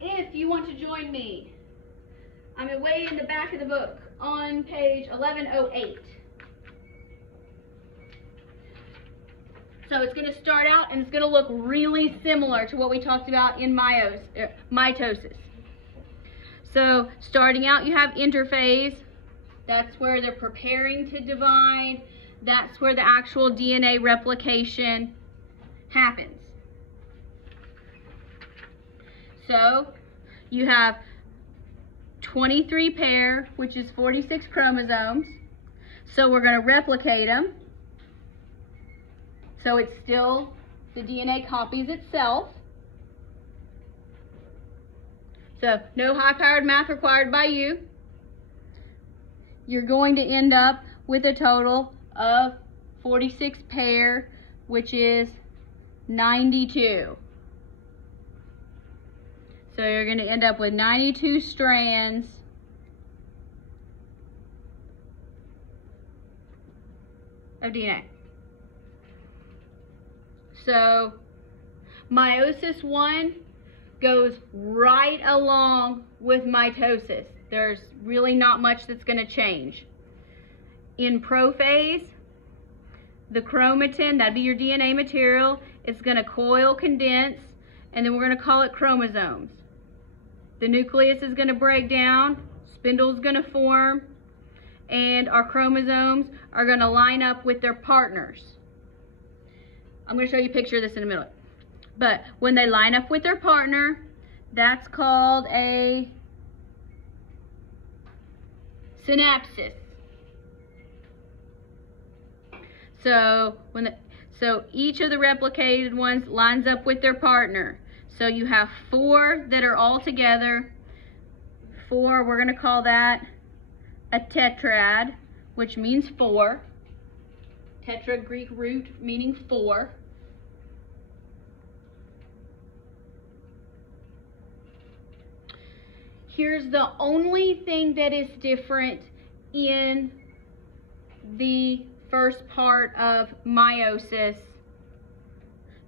if you want to join me, I'm way in the back of the book on page 1108. So it's going to start out and it's going to look really similar to what we talked about in mitosis. So starting out, you have interphase. That's where they're preparing to divide. That's where the actual DNA replication happens. So you have 23 pair, which is 46 chromosomes. So we're going to replicate them. So it's still, the DNA copies itself. So no high-powered math required by you. You're going to end up with a total of 46 pair, which is 92. So you're going to end up with 92 strands of DNA. So Meiosis One goes right along with mitosis. There's really not much that's going to change. In prophase, the chromatin, that'd be your DNA material, it's going to coil, condense, and then we're going to call it chromosomes. The nucleus is going to break down, spindle's going to form, and our chromosomes are going to line up with their partners. I'm going to show you a picture of this in a minute. But when they line up with their partner, that's called a synapsis. So each of the replicated ones lines up with their partner. So you have 4 that are all together. 4, we're going to call that a tetrad, which means 4. Tetra, Greek root meaning 4. Here's the only thing that is different in the first part of meiosis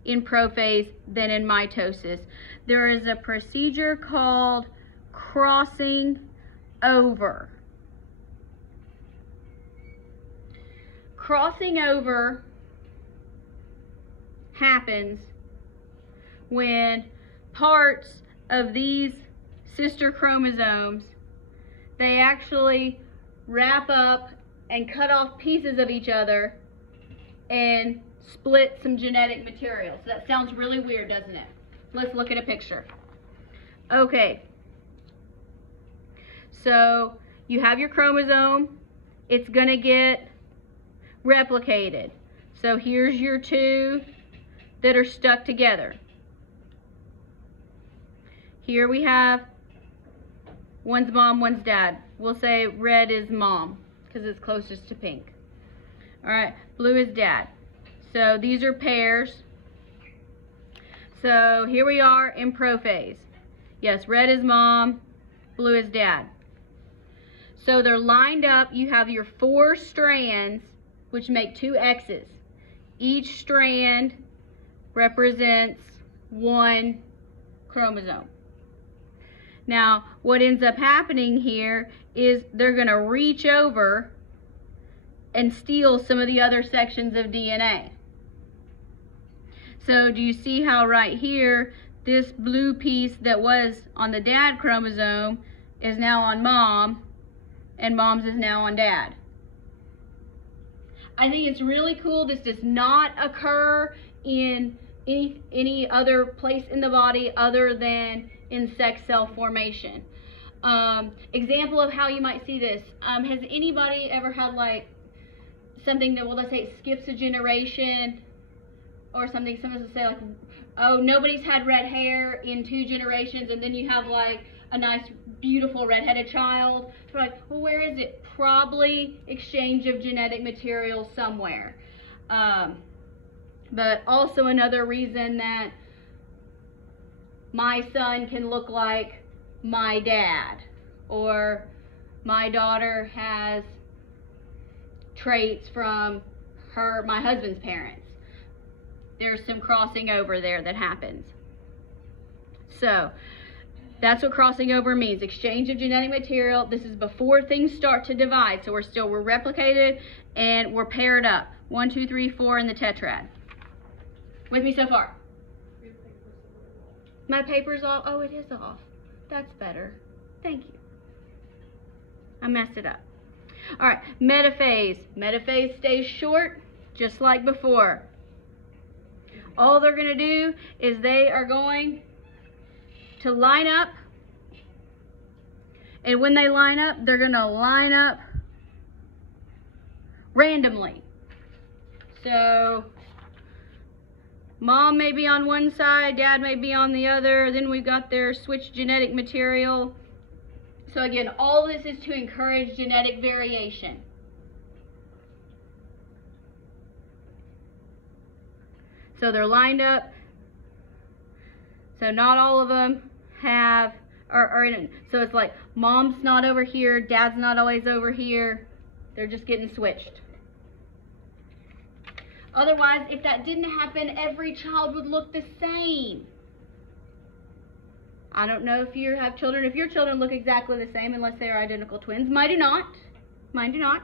in prophase than in mitosis. There is a procedure called crossing over. Crossing over happens when parts of these sister chromosomes, they actually wrap up and cut off pieces of each other and split some genetic material. So that sounds really weird, doesn't it? Let's look at a picture. Okay. So you have your chromosome. It's going to get replicated. So here's your 2 that are stuck together. Here we have one's mom, one's dad. We'll say red is mom because it's closest to pink. All right, blue is dad. So these are pairs. So here we are in prophase. Yes, red is mom, blue is dad. So they're lined up. You have your 4 strands, which make 2 X's. Each strand represents 1 chromosome. Now, what ends up happening here is they're going to reach over and steal some of the other sections of DNA. So do you see how right here, this blue piece that was on the dad chromosome is now on mom, and mom's is now on dad? I think it's really cool. This does not occur in any other place in the body other than in sex cell formation. Example of how you might see this. Has anybody ever had like something that, well, let's say it skips a generation or something? Someone will say like, oh, nobody's had red hair in 2 generations, and then you have like a nice, beautiful redheaded child. We're like, well, where is it? Probably exchange of genetic material somewhere. But also another reason that my son can look like my dad, or my daughter has traits from my husband's parents. There's some crossing over there that happens. So That's what crossing over means. Exchange of genetic material. This is before things start to divide. So we're replicated and we're paired up. 1, 2, 3, 4 in the tetrad. With me so far? My paper's off. Oh, it is off. That's better. Thank you. I messed it up. All right, metaphase. Metaphase stays short, just like before. All they're going to do is they are going to line up, and when they line up, they're going to line up randomly. So mom may be on one side, dad may be on the other, then we've got their switched genetic material. So again, all this is to encourage genetic variation. So they're lined up. So not all of them have, so it's like mom's not over here, dad's not always over here. They're just getting switched. Otherwise, if that didn't happen, every child would look the same. I don't know if you have children, if your children look exactly the same unless they are identical twins. Mine do not. Mine do not.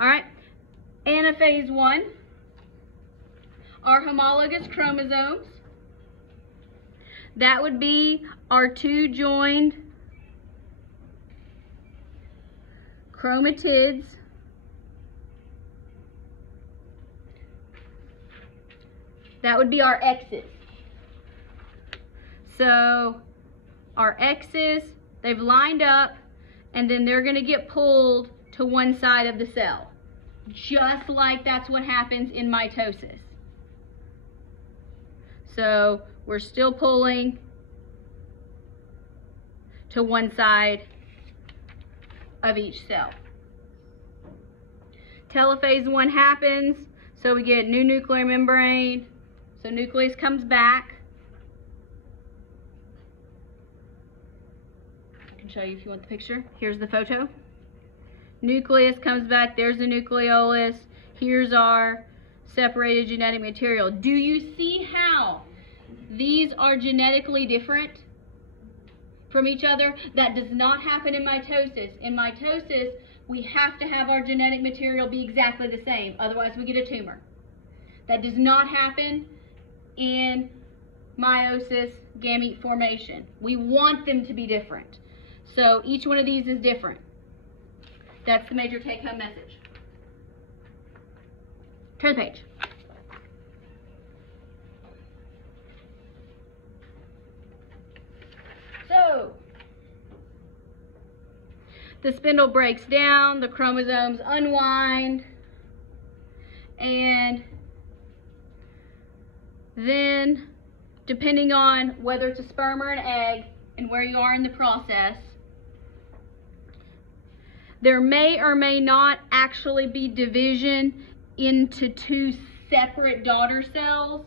All right. Anaphase 1 are homologous chromosomes. That would be our 2 joined chromatids. That would be our X's. So our X's, they've lined up, and then they're going to get pulled to one side of the cell. Just like that's what happens in mitosis. So we're still pulling to one side of each cell. Telophase 1 happens, so we get new nuclear membrane. So nucleus comes back. I can show you if you want the picture. Here's the photo. Nucleus comes back. There's the nucleolus. Here's our separated genetic material. Do you see how these are genetically different from each other? That does not happen in mitosis. In mitosis, we have to have our genetic material be exactly the same. Otherwise, we get a tumor. That does not happen in meiosis gamete formation. We want them to be different. So each one of these is different. That's the major take-home message. Turn the page. So, the spindle breaks down, the chromosomes unwind, and then, depending on whether it's a sperm or an egg and where you are in the process, there may or may not actually be division into 2 separate daughter cells.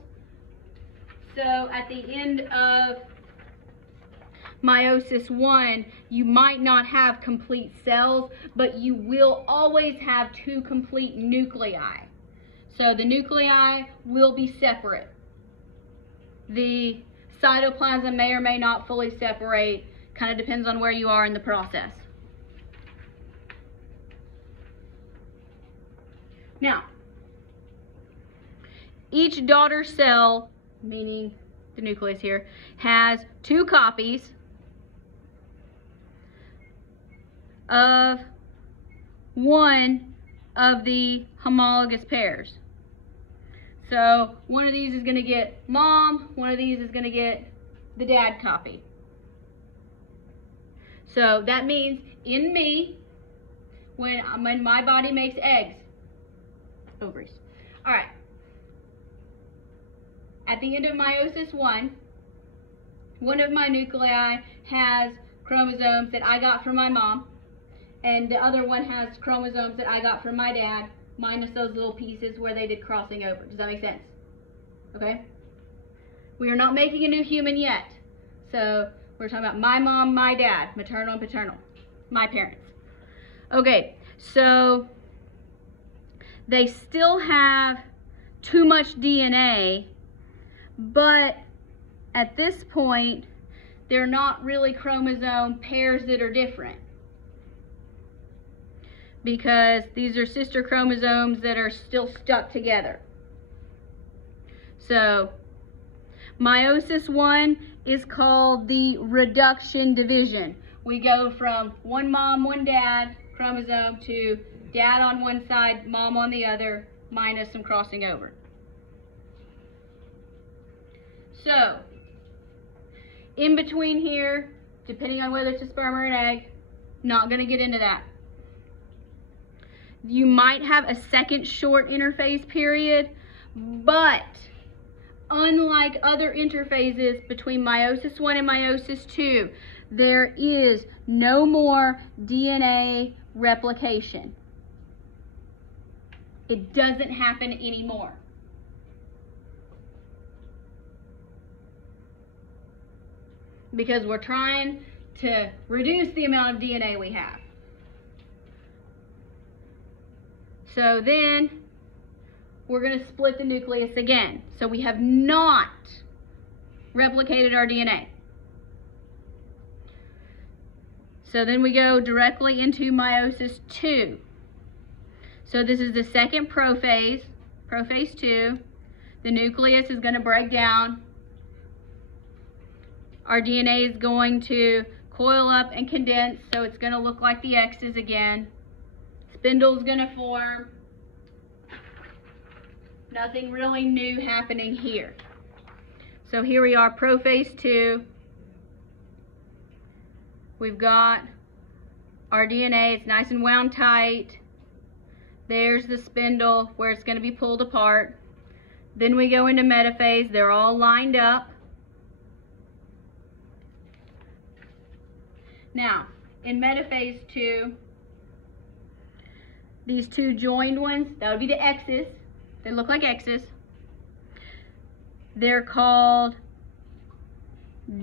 So at the end of Meiosis 1, you might not have complete cells, but you will always have 2 complete nuclei. So the nuclei will be separate. The cytoplasm may or may not fully separate, kind of depends on where you are in the process. Now, each daughter cell, meaning the nucleus here, has 2 copies of one of the homologous pairs. So one of these is going to get mom, one of these is going to get the dad copy. So that means in me, when my body makes eggs, ovaries. All right. At the end of Meiosis 1, one of my nuclei has chromosomes that I got from my mom, and the other one has chromosomes that I got from my dad, minus those little pieces where they did crossing over. Does that make sense? Okay? We are not making a new human yet. So we're talking about my mom, my dad, maternal and paternal, my parents. Okay, so they still have too much DNA, but at this point, they're not really chromosome pairs that are different, because these are sister chromosomes that are still stuck together. So meiosis one is called the reduction division. We go from one mom, one dad chromosome to dad on one side, mom on the other, minus some crossing over. So in between here, depending on whether it's a sperm or an egg, not going to get into that. You might have a second short interphase period, but unlike other interphases between meiosis one and meiosis two, there is no more DNA replication. It doesn't happen anymore. Because we're trying to reduce the amount of DNA we have. So then we're going to split the nucleus again. So we have not replicated our DNA. So then we go directly into meiosis two. So this is the second prophase, prophase 2. The nucleus is going to break down. Our DNA is going to coil up and condense, so it's going to look like the X's again. Spindle's going to form. Nothing really new happening here. So here we are, prophase 2. We've got our DNA. It's nice and wound tight. There's the spindle where it's going to be pulled apart. Then we go into metaphase. They're all lined up. Now, in Metaphase 2, these two joined ones, that would be the X's. They look like X's. They're called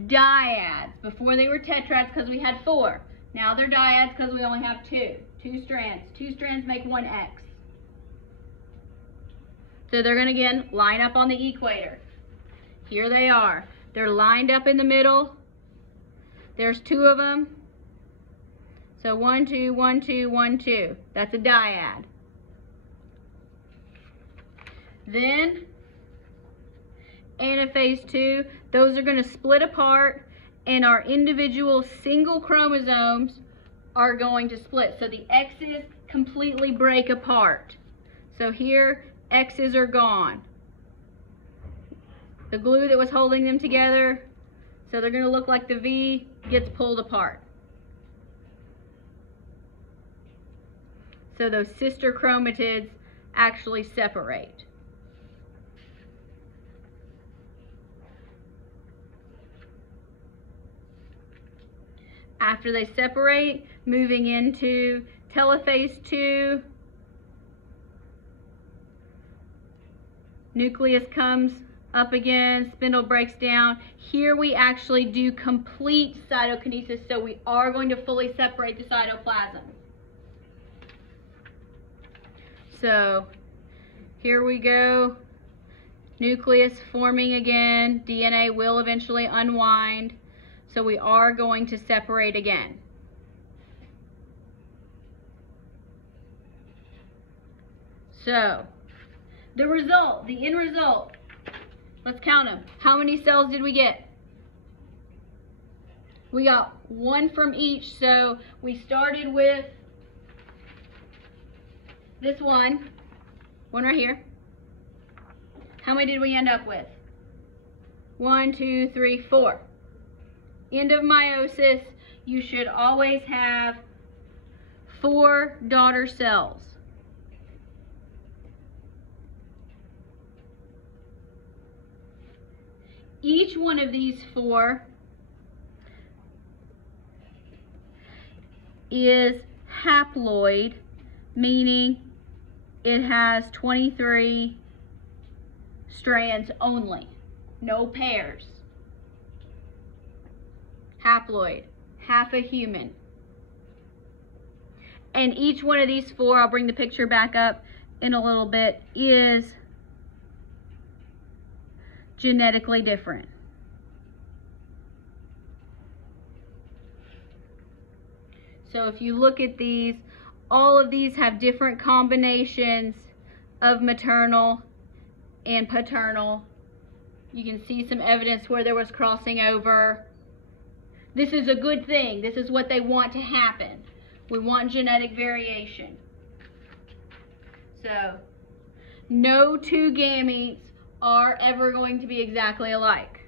dyads. Before they were tetrads because we had 4. Now they're dyads because we only have 2. 2 strands. 2 strands make one X. So they're going to, again, line up on the equator. Here they are. They're lined up in the middle. There's 2 of them. So 1, 2, 1, 2, 1, 2. That's a dyad. Then Anaphase 2, those are going to split apart, and our individual single chromosomes are going to split. So the X's completely break apart. So here, X's are gone. The glue that was holding them together, so they're going to look like the V, gets pulled apart. So those sister chromatids actually separate. After they separate, moving into Telophase 2, nucleus comes up again, spindle breaks down. Here we actually do complete cytokinesis, so we are going to fully separate the cytoplasm. So here we go, nucleus forming again, DNA will eventually unwind, so we are going to separate again. So the result, the end result, let's count them. How many cells did we get? We got 1 from each, so we started with this one right here. How many did we end up with? 1, 2, 3, 4. End of meiosis, you should always have 4 daughter cells. Each one of these 4 is haploid, meaning it has 23 strands only, no pairs. Haploid, half a human. And each one of these 4, I'll bring the picture back up in a little bit, is genetically different. So if you look at these, all of these have different combinations of maternal and paternal. You can see some evidence where there was crossing over. This is a good thing. This is what they want to happen. We want genetic variation. So, no two gametes are ever going to be exactly alike.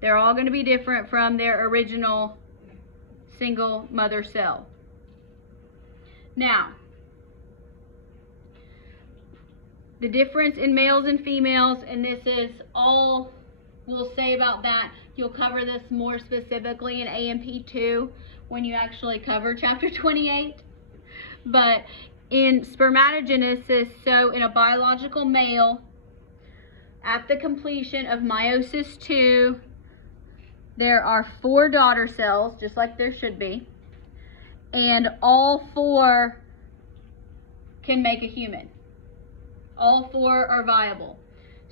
They're all going to be different from their original single mother cell. Now, the difference in males and females, and this is all we'll say about that. You'll cover this more specifically in AMP2 when you actually cover chapter 28. But in spermatogenesis, so in a biological male, at the completion of Meiosis 2, there are 4 daughter cells, just like there should be, and all 4 can make a human. All 4 are viable.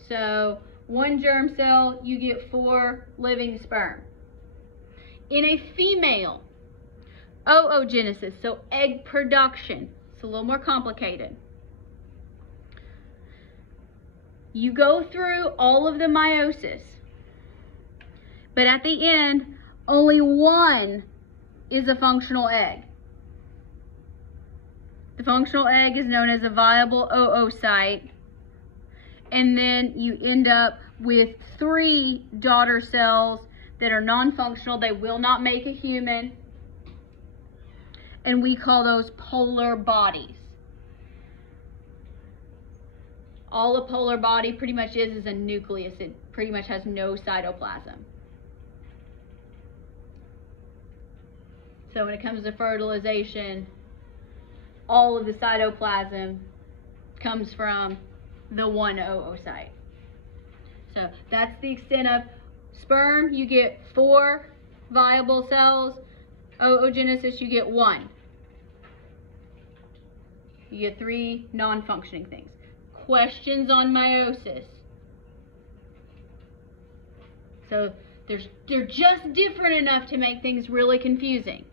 So 1 germ cell, you get 4 living sperm. In a female, oogenesis, so egg production, it's a little more complicated. You go through all of the meiosis, but at the end, only 1 is a functional egg. The functional egg is known as a viable oocyte, and then you end up with 3 daughter cells that are non-functional. They will not make a human, and we call those polar bodies. All a polar body pretty much is a nucleus. It pretty much has no cytoplasm. So when it comes to fertilization, all of the cytoplasm comes from the 1 oocyte. So that's the extent of sperm. You get 4 viable cells. Oogenesis, you get 1. You get 3 non-functioning things. Questions on meiosis? So they're just different enough to make things really confusing.